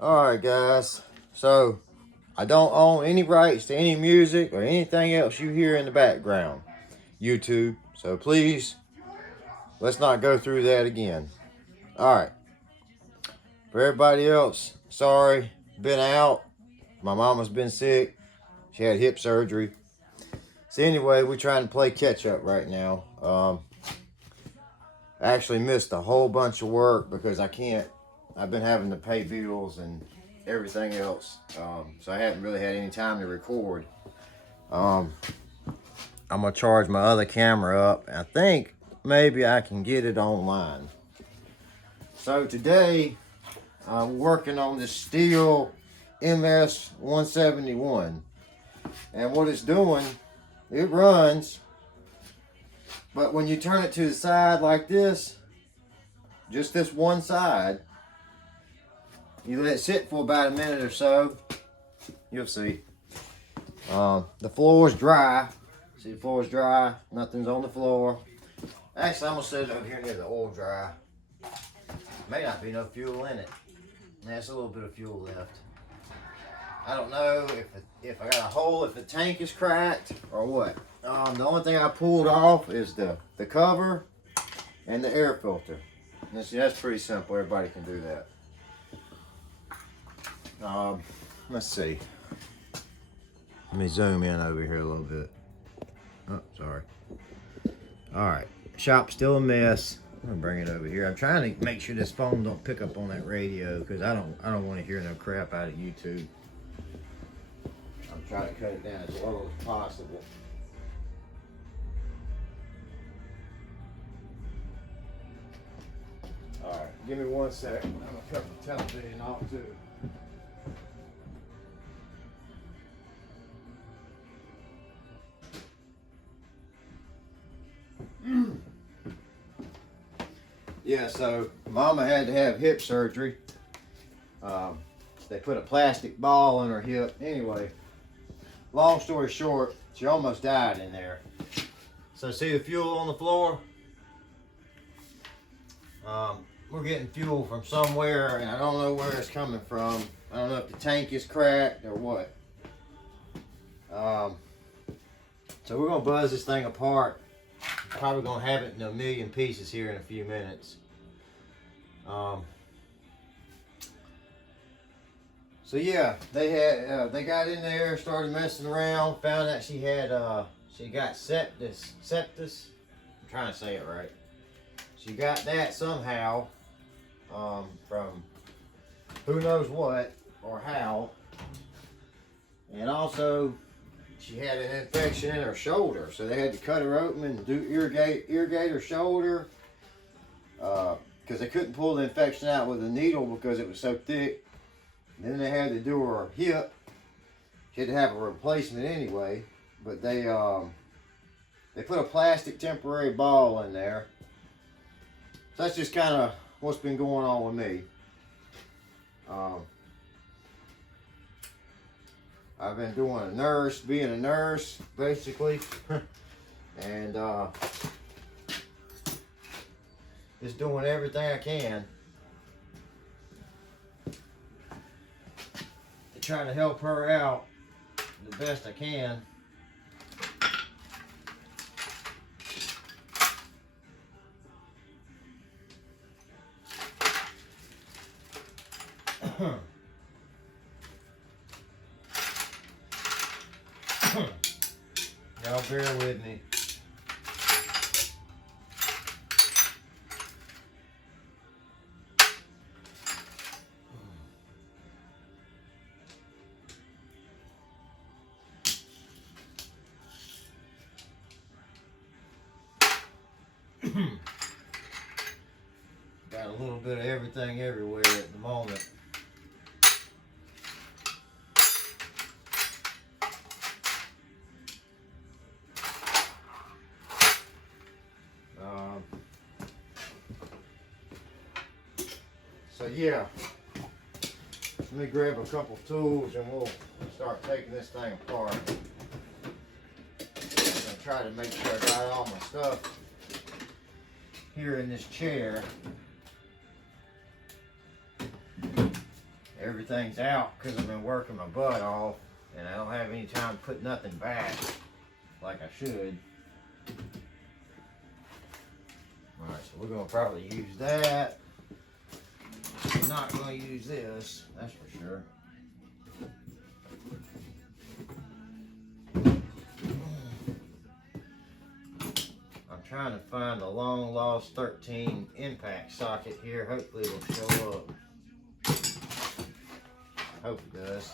Alright guys, so I don't own any rights to any music or anything else you hear in the background. YouTube, so please, let's not go through that again. Alright, for everybody else, sorry, been out. My mama's been sick. She had hip surgery. So anyway, we're trying to play catch up right now. I actually missed a whole bunch of work because I've been having to pay bills and everything else. So I haven't really had any time to record. I'm gonna charge my other camera up. I think maybe I can get it online. So today I'm working on this stihl MS171. And what it's doing, it runs, but when you turn it to the side like this, just this one side, you let it sit for about a minute or so, you'll see. The floor is dry. See, the floor is dry. Nothing's on the floor. Actually, I'm going to set it over here near the oil dry. May not be no fuel in it. There's a little bit of fuel left. I don't know if I got a hole, if the tank is cracked or what. The only thing I pulled off is the cover and the air filter. And see, that's pretty simple. Everybody can do that. Let's see. Let me zoom in over here a little bit. Oh, sorry. All right, shop's still a mess. I'm gonna bring it over here. I'm trying to make sure this phone don't pick up on that radio because I don't want to hear no crap out of YouTube. I'm trying to cut it down as low as possible. All right, give me 1 second. I'm gonna cut the television off too. Yeah, so Mama had to have hip surgery. They put a plastic ball in her hip. Anyway, long story short, she almost died in there. So see the fuel on the floor? We're getting fuel from somewhere, and I don't know where it's coming from. I don't know if the tank is cracked or what. So we're gonna buzz this thing apart. Probably gonna have it in a million pieces here in a few minutes. So yeah, they got in there, started messing around, found out she got sepsis. I'm trying to say it right. She got that somehow from who knows what or how, and also she had an infection in her shoulder, so they had to cut her open and do irrigate her shoulder because they couldn't pull the infection out with a needle because it was so thick. And then they had to do her hip. She had to have a replacement anyway, but they put a plastic temporary ball in there. So that's just kind of what's been going on with me. I've been being a nurse, basically, and just doing everything I can to try to help her out the best I can. Y'all bear with me. Got a little bit of everything everywhere at the moment. So yeah, let me grab a couple tools and we'll start taking this thing apart. I'm gonna try to make sure I got all my stuff here in this chair. everything's out because I've been working my butt off and I don't have any time to put nothing back like I should. Alright, so we're going to probably use that. We're not going to use this, that's for sure. I'm trying to find the long lost 13 impact socket here. Hopefully it'll show up. Hope it does.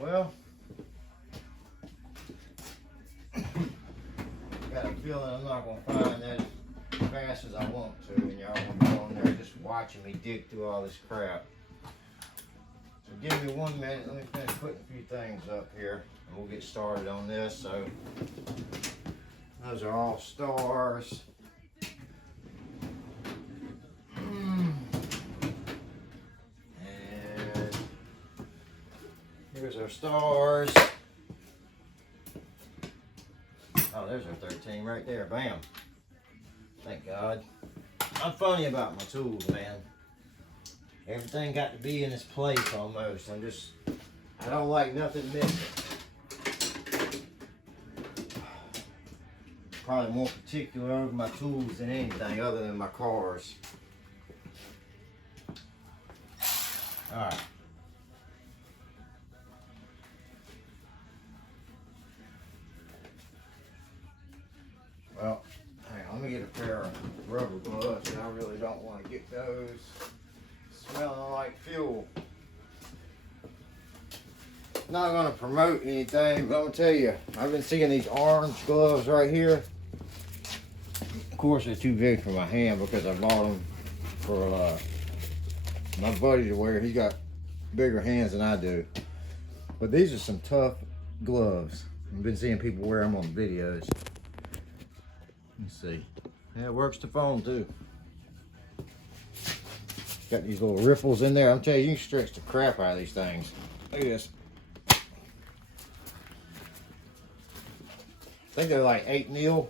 Well, got a feeling I'm not going to find that as fast as I want to, and y'all will be on there just watching me dig through all this crap. So give me 1 minute, let me finish putting a few things up here, and we'll get started on this. So those are all stars. Here's our stars. Oh, there's our 13 right there. Bam. Thank God. I'm funny about my tools, man. Everything got to be in its place almost. I don't like nothing missing. Probably more particular over my tools than anything other than my cars. Alright. Well, hang on, let me get a pair of rubber gloves. I really don't want to get those smelling like fuel. Not going to promote anything, but I'm going to tell you, I've been seeing these orange gloves right here. Of course, they're too big for my hand because I bought them for my buddy to wear. He's got bigger hands than I do. But these are some tough gloves. I've been seeing people wear them on videos. Let's see. Yeah, it works to foam too. Got these little ripples in there. I'm telling you, you can stretch the crap out of these things. Look at this. I think they're like 8 mil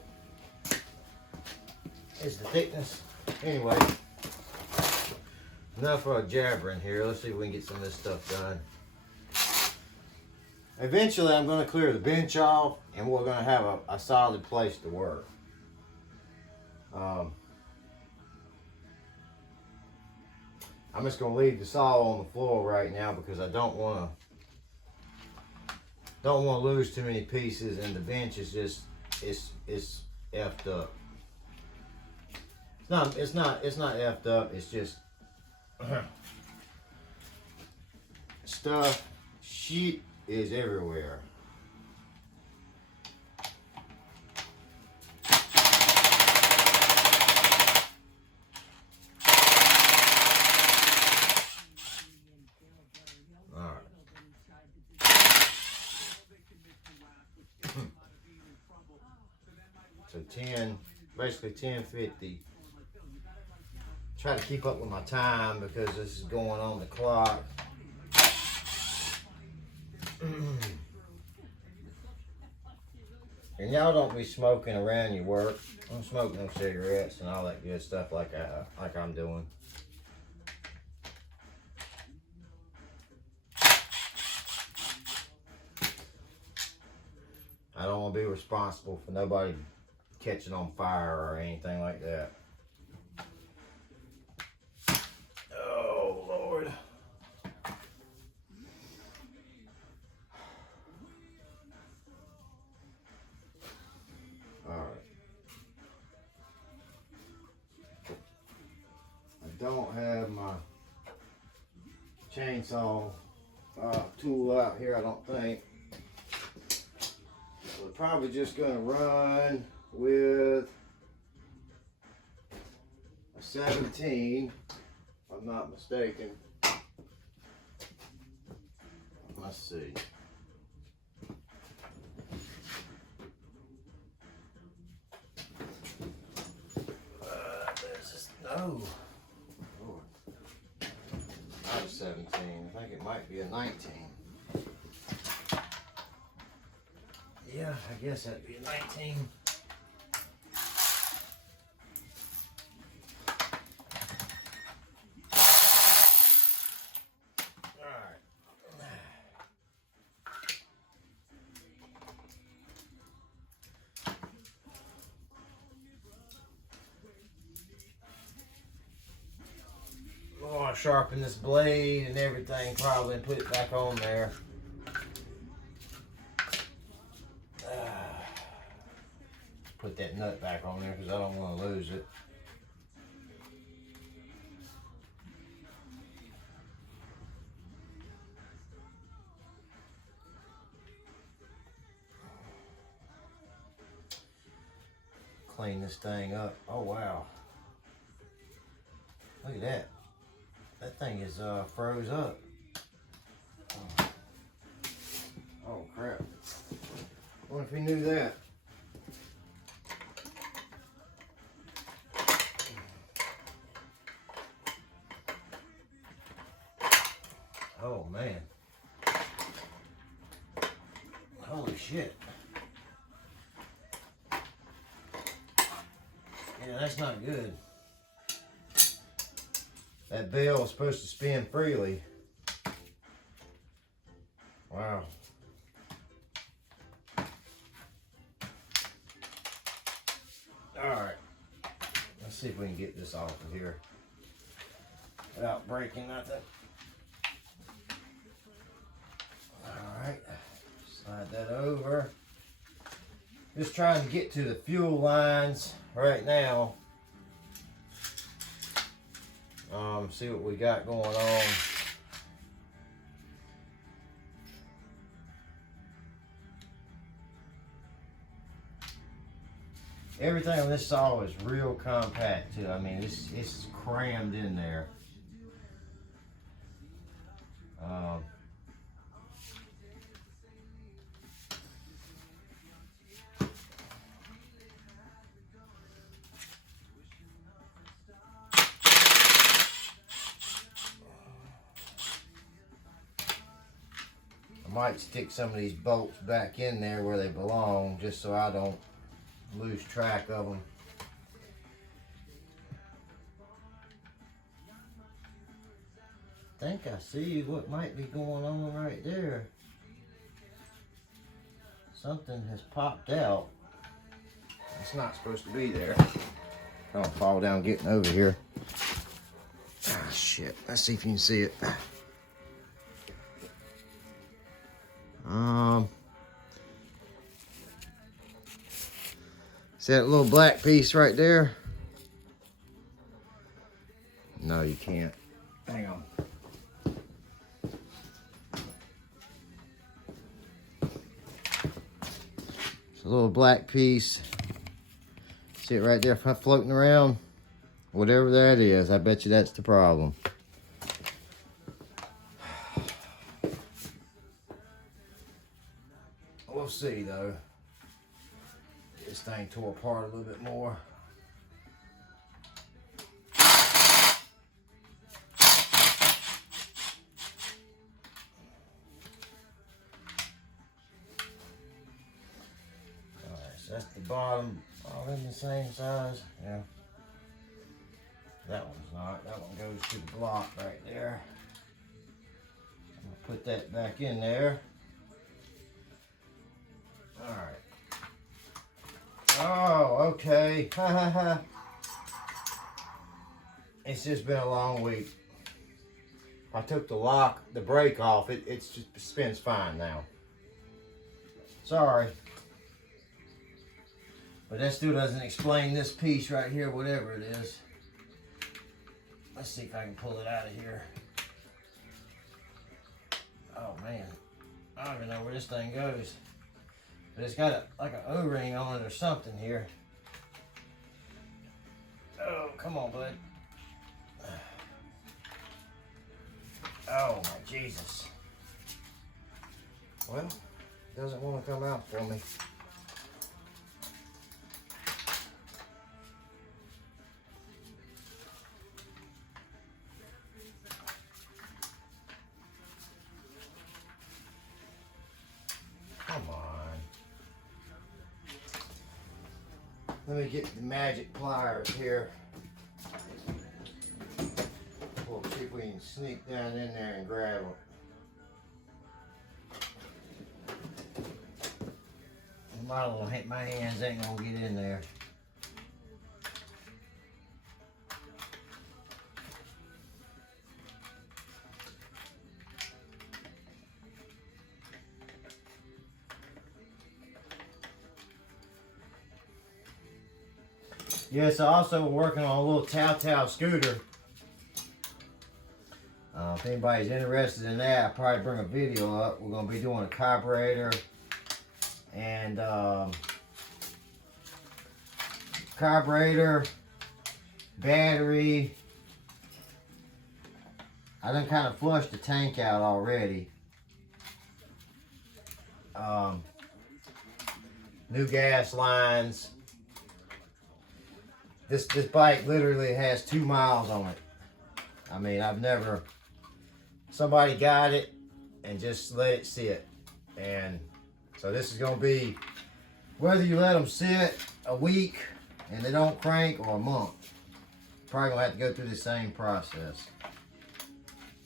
is the thickness. Anyway, enough for a jabbering here. Let's see if we can get some of this stuff done. Eventually, I'm going to clear the bench off and we're going to have a solid place to work. I'm just gonna leave the saw on the floor right now because I don't want to lose too many pieces, and the bench is just it's effed up. It's not effed up. It's just shit is everywhere. So 10, basically 10:50. Try to keep up with my time because this is going on the clock. And y'all don't be smoking around your work. Don't smoke no cigarettes and all that good stuff like I'm doing. I don't want to be responsible for nobody catching on fire or anything like that. Oh, Lord. All right. I don't have my chainsaw tool out here, I don't think. We're probably just going to run with a 17, if I'm not mistaken. Let's see. Oh, Lord. Not 17. I think it might be a 19. Yeah, I guess that'd be a 19. Oh, I sharpen this blade and everything probably and put it back on there. Put that nut back on there because I don't want to lose it. Clean this thing up. Oh wow. Look at that. That thing is froze up. Oh crap. What if he knew that? Oh man. Holy shit. Yeah, that's not good. That bell is supposed to spin freely. Wow. Alright. Let's see if we can get this off of here without breaking nothing. Alright. Slide that over. Just trying to get to the fuel lines right now. See what we got going on. Everything on this saw is real compact too. I mean, it's crammed in there. I might stick some of these bolts back in there where they belong just so I don't lose track of them. I think I see what might be going on right there. Something has popped out. It's not supposed to be there. I'll fall down getting over here. Ah, shit. Let's see if you can see it. See that little black piece right there? No, you can't. Hang on. It's a little black piece. See it right there floating around? Whatever that is, I bet you that's the problem. We'll see though. This thing tore apart a little bit more. Alright, so that's the bottom, all in the same size. Yeah. That one's not. That one goes to the block right there. I'm gonna put that back in there. Alright. Oh, okay. Ha ha ha. It's just been a long week. I took the brake off. It just spins fine now. Sorry. But that still doesn't explain this piece right here, whatever it is. Let's see if I can pull it out of here. Oh man. I don't even know where this thing goes. But it's got like an O-ring on it or something here. Oh, come on, bud. Oh, my Jesus. Well, it doesn't want to come out for me. Let me get the magic pliers here. We'll see if we can sneak down in there and grab them. My hands ain't gonna get in there. Yes, also working on a little Tao scooter. If anybody's interested in that, I'll probably bring a video up. We're gonna be doing a carburetor and battery. I done kind of flushed the tank out already. New gas lines. This bike literally has 2 miles on it. I mean, somebody got it and just let it sit. And so this is gonna be, whether you let them sit a week and they don't crank or a month, probably gonna have to go through the same process.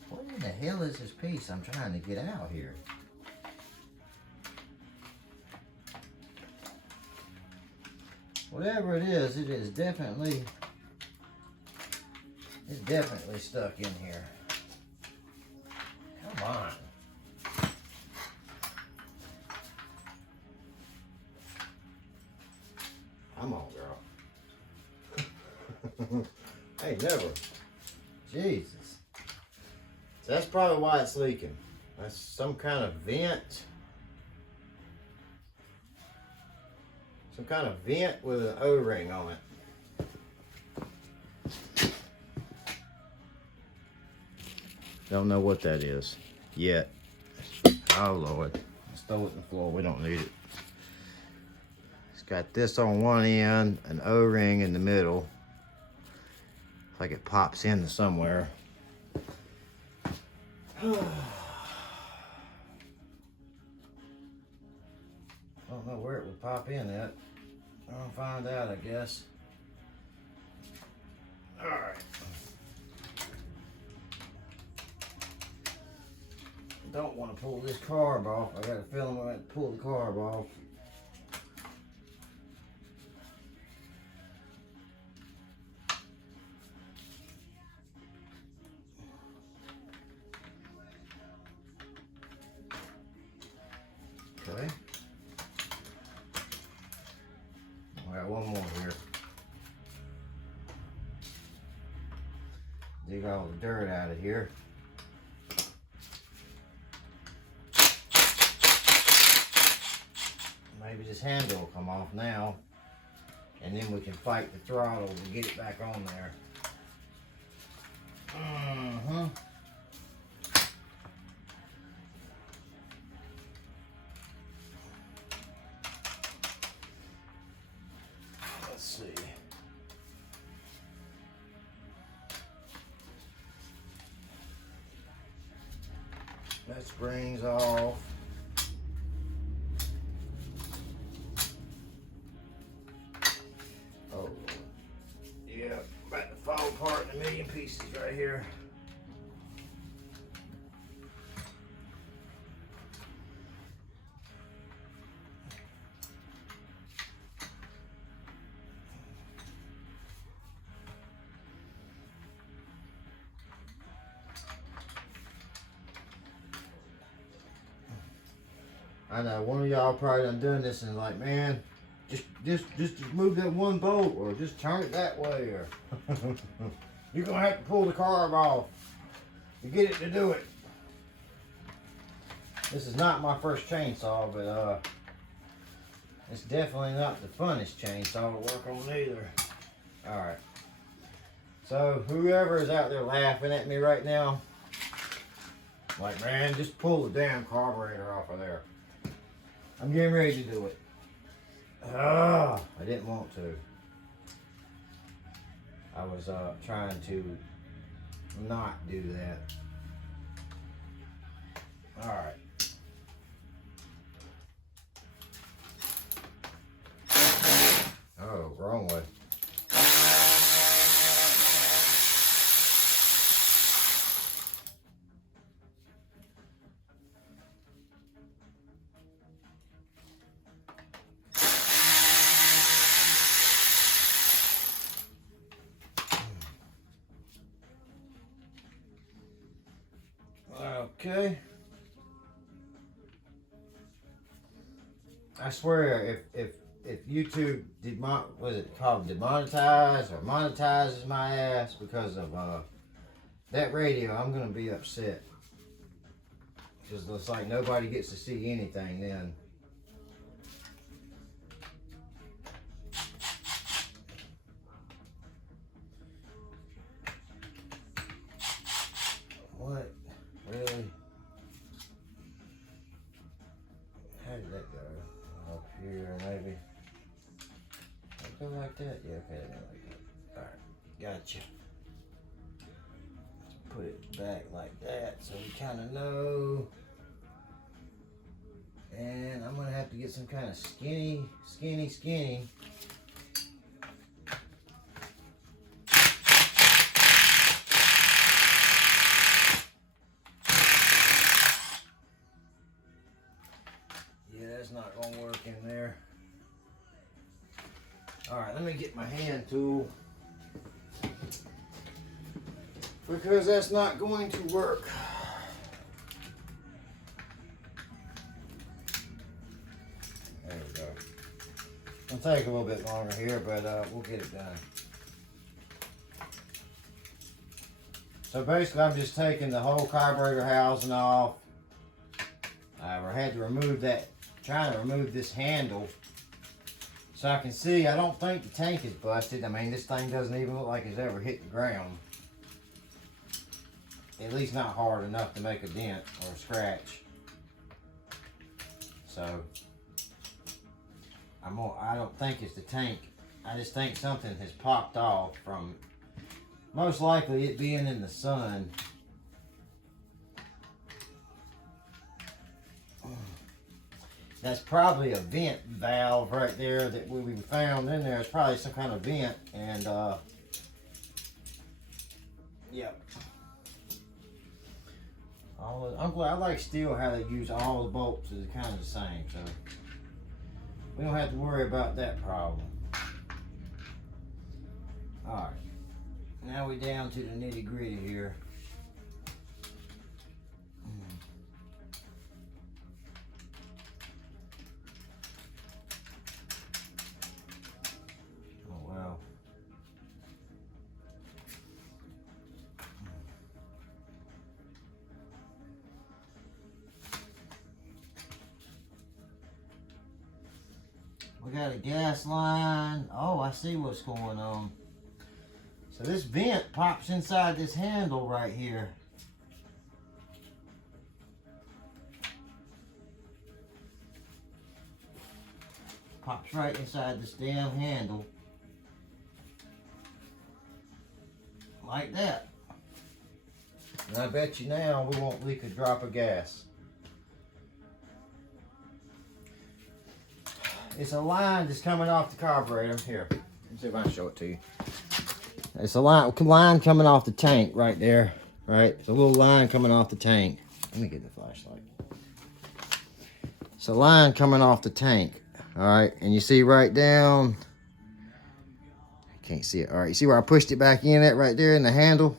What in the hell is this piece I'm trying to get out here? Whatever it is definitely, it's definitely stuck in here. Come on. Come on, girl. Hey, never. Jesus. So that's probably why it's leaking. That's some kind of vent. Some kind of vent with an O-ring on it. Don't know what that is yet. Oh Lord. Let's throw it in the floor. We don't need it. It's got this on one end, an O-ring in the middle. Looks like it pops into somewhere. I don't know where it would pop in at. I'll find out, I guess. All right. Don't want to pull this carb off. I got a feeling I have to pull the carb off. Okay. I got one more here. Dig all the dirt out of here. Maybe this handle will come off now, and then we can fight the throttle to get it back on there. Let's see. That spring's off. Oh, yeah, about to fall apart in a million pieces right here. I know one of y'all probably done this and like, man, just move that one bolt or just turn it that way, or you're gonna have to pull the carb off to get it to do it. This is not my first chainsaw, but it's definitely not the funnest chainsaw to work on either. All right. So whoever is out there laughing at me right now, like, man, just pull the damn carburetor off of there. I'm getting ready to do it. I didn't want to. I was trying to not do that. All right. Oh Oh, wrong way. Okay. I swear, if YouTube was it called demonetize or monetizes my ass because of that radio, I'm gonna be upset. Because it looks like nobody gets to see anything then. What? Really? How did that go? Up here, maybe. Go like that? Yeah, okay, go like that. Alright, gotcha. Let's put it back like that so we kind of know. And I'm going to have to get some kind of skinny. Yeah, that's not going to work in there. Alright, let me get my hand tool. Because that's not going to work. There we go. It'll take a little bit longer here, but we'll get it done. So basically I'm just taking the whole carburetor housing off. I had to remove that, trying to remove this handle. So I can see, I don't think the tank is busted. I mean, this thing doesn't even look like it's ever hit the ground. At least not hard enough to make a dent or a scratch. So, I don't think it's the tank. I just think something has popped off from, most likely it being in the sun. That's probably a vent valve right there that we found in there. It's probably some kind of vent, and yep. I'm glad. I like stihl how they use all the bolts is kind of the same, so we don't have to worry about that problem. All right, now we're down to the nitty gritty here. We got a gas line. Oh, I see what's going on. So this vent pops inside this handle right here. Pops right inside this damn handle. Like that. And I bet you now we won't leak a drop of gas. It's a line that's coming off the carburetor. Here, let's see if I can show it to you. It's a line coming off the tank right there. Right? It's a little line coming off the tank. Let me get the flashlight. It's a line coming off the tank. Alright, and you see right down. I can't see it. Alright, you see where I pushed it back in at right there in the handle?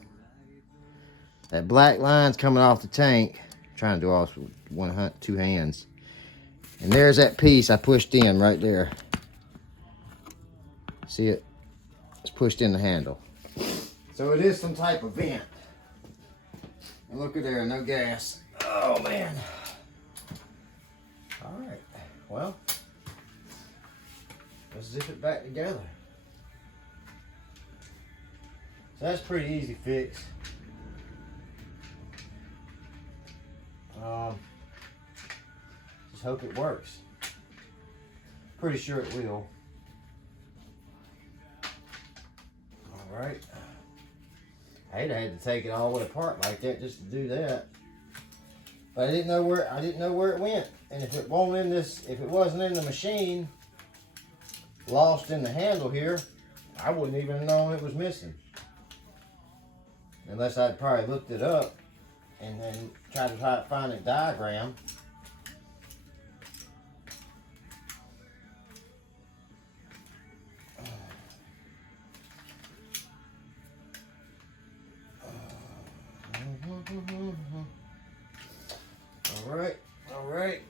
That black line's coming off the tank. I'm trying to do all this with two hands. And there's that piece I pushed in right there. See it? It's pushed in the handle. So it is some type of vent. And look at there, no gas. Oh man. Alright, well, let's zip it back together. So that's pretty easy fix. Just hope it works. Pretty sure it will. Alright. I had to take it all the way apart like that just to do that. But I didn't know where it went. And if it wasn't in the machine, lost in the handle here, I wouldn't even have known it was missing. Unless I'd probably looked it up and then tried to find a diagram. Alright, alright.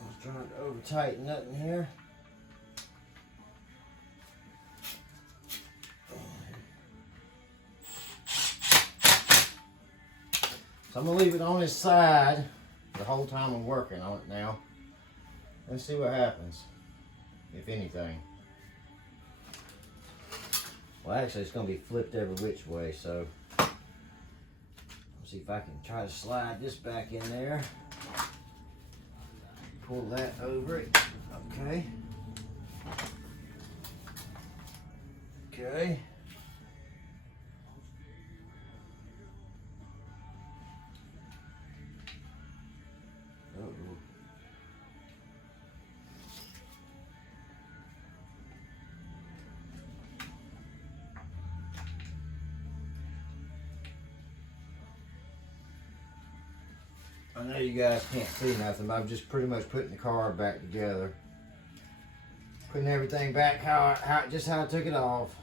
I was trying to over tighten nothing here. So I'm going to leave it on its side the whole time I'm working on it now. Let's see what happens, if anything. Well, actually, it's going to be flipped every which way, so let's see if I can try to slide this back in there. Pull that over it. Okay. Okay. I know you guys can't see nothing, but I'm just pretty much putting the car back together. Putting everything back how I took it off.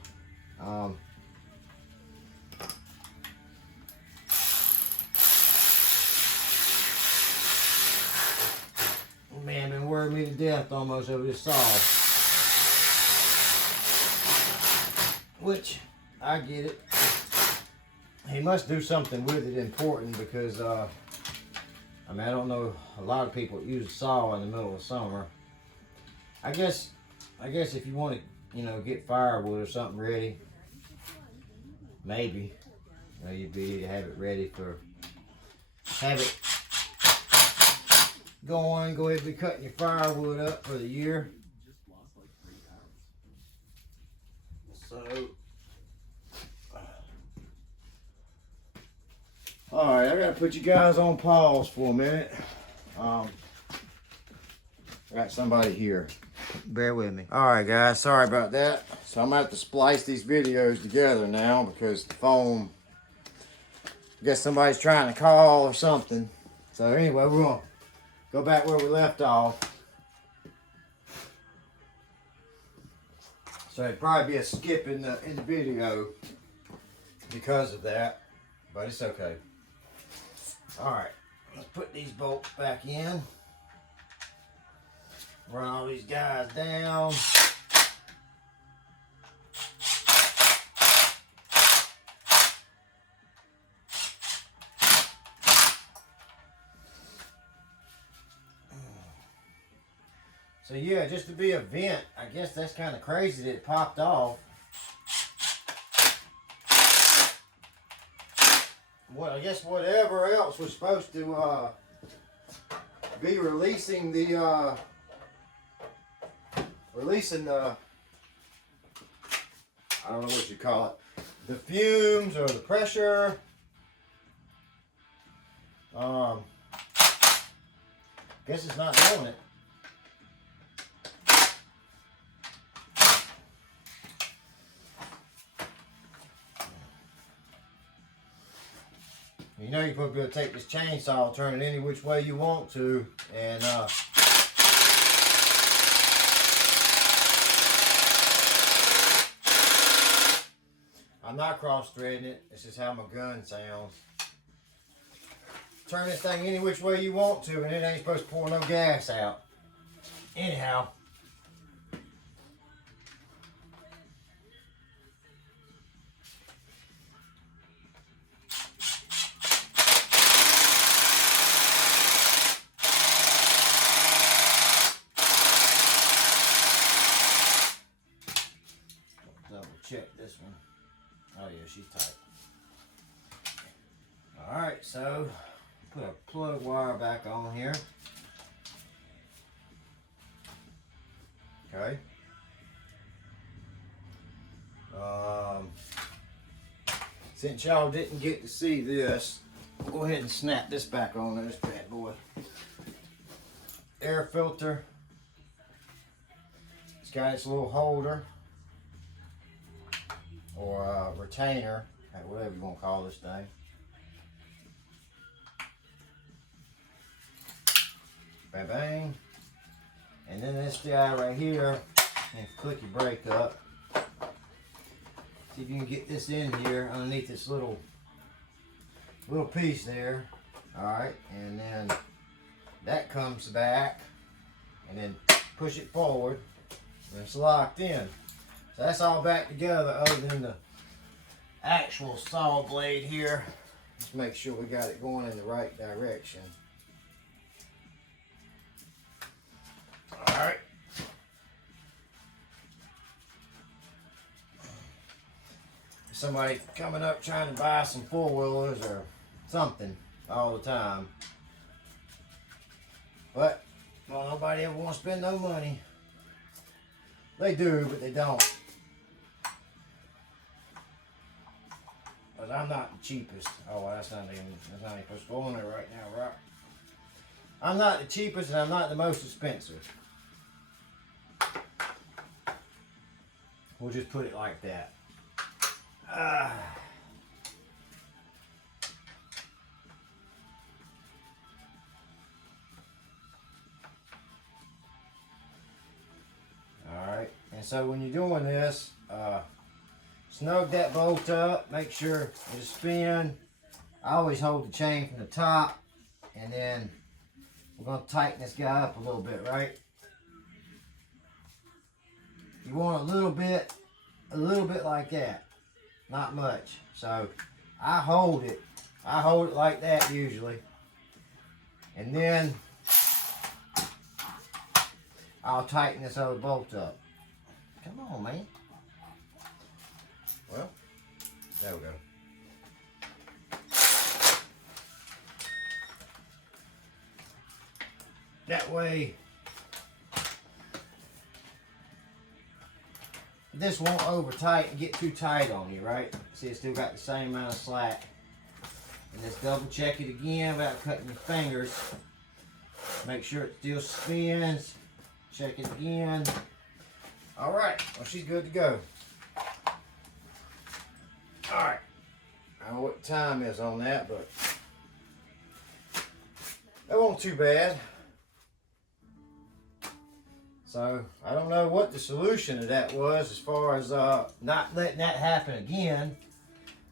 Man, been worrying me to death almost over this saw. Which, I get it. He must do something with it important because I mean, I don't know a lot of people that use a saw in the middle of summer. I guess if you want to, you know, get firewood or something ready, maybe you'd be have it ready for, have it going. Go ahead and be cutting your firewood up for the year. So, all right, I gotta put you guys on pause for a minute. I got somebody here. Bear with me. All right, guys, sorry about that. So I'm gonna have to splice these videos together now because the phone, I guess somebody's trying to call or something. So anyway, we're gonna go back where we left off. So it'd probably be a skip in the video because of that, but it's okay. All right, let's put these bolts back in. Run all these guys down. So yeah, just to be a vent, I guess that's kind of crazy that it popped off. What, I guess whatever else was supposed to be releasing the I don't know what you call it, the fumes or the pressure. Guess it's not doing it. You know you're supposed to be able to take this chainsaw, turn it any which way you want to, and I'm not cross-threading it. This is how my gun sounds. Turn this thing any which way you want to, and it ain't supposed to pour no gas out. Anyhow. Double check this one. Oh yeah, she's tight. Alright, so put a plug wire back on here. Okay. Since y'all didn't get to see this, we'll go ahead and snap this back on there, this bad boy. Air filter. It's It's got its little holder or retainer, whatever you want to call this thing. Bang bang. And then this guy right here, and click your brake up. See if you can get this in here underneath this little piece there. Alright, and then that comes back, and then push it forward, and it's locked in. So that's all back together other than the actual saw blade here. Just make sure we got it going in the right direction. Alright. Somebody coming up trying to buy some four-wheelers or something all the time. But, well, nobody ever wants to spend no money. They do, but they don't. But I'm not the cheapest. Oh, well, that's not even supposed to go on there right now, right? I'm not the cheapest and I'm not the most expensive. We'll just put it like that. Alright, and so when you're doing this, snug that bolt up, make sure you spin. I always hold the chain from the top, and then we're going to tighten this guy up a little bit, right? You want a little bit like that. Not much. So I hold it like that usually. And then I'll tighten this other bolt up. Come on, man. Well, there we go. That way this won't over tight and get too tight on you, right? See, it's still got the same amount of slack. And just double check it again without cutting your fingers. Make sure it still spins. Check it again. All right, well, she's good to go. All right, I don't know what the time is on that, but that wasn't too bad. So, I don't know what the solution to that was as far as not letting that happen again.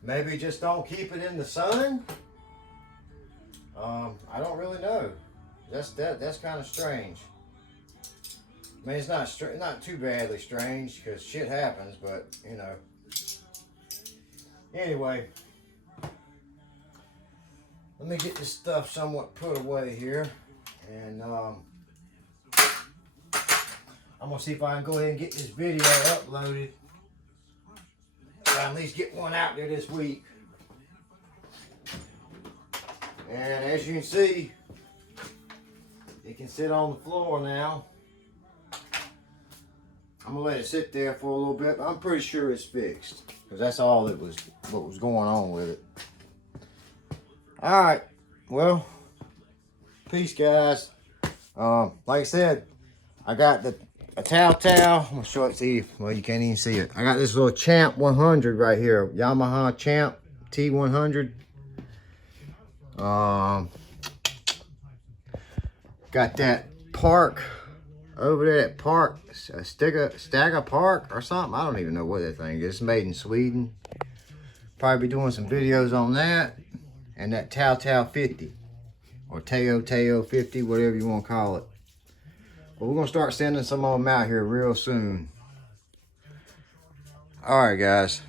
Maybe just don't keep it in the sun? I don't really know. That's kind of strange. I mean, it's not too badly strange because shit happens, but, you know. Anyway, let me get this stuff somewhat put away here. And, I'm going to see if I can go ahead and get this video uploaded. Or at least get one out there this week. And as you can see, it can sit on the floor now. I'm going to let it sit there for a little bit, but I'm pretty sure it's fixed. Because that's all what was going on with it. Alright, well, peace guys. Like I said, I got a towel. I'm gonna show it to you. Well, you can't even see it. I got this little Champ 100 right here. Yamaha Champ T100. Got that Park over there. That Park, Stagger Park or something. I don't even know what that thing is. It's made in Sweden. Probably be doing some videos on that. And that Tao 50 or Teo 50, whatever you want to call it. But we're going to start sending some of them out here real soon. All right, guys.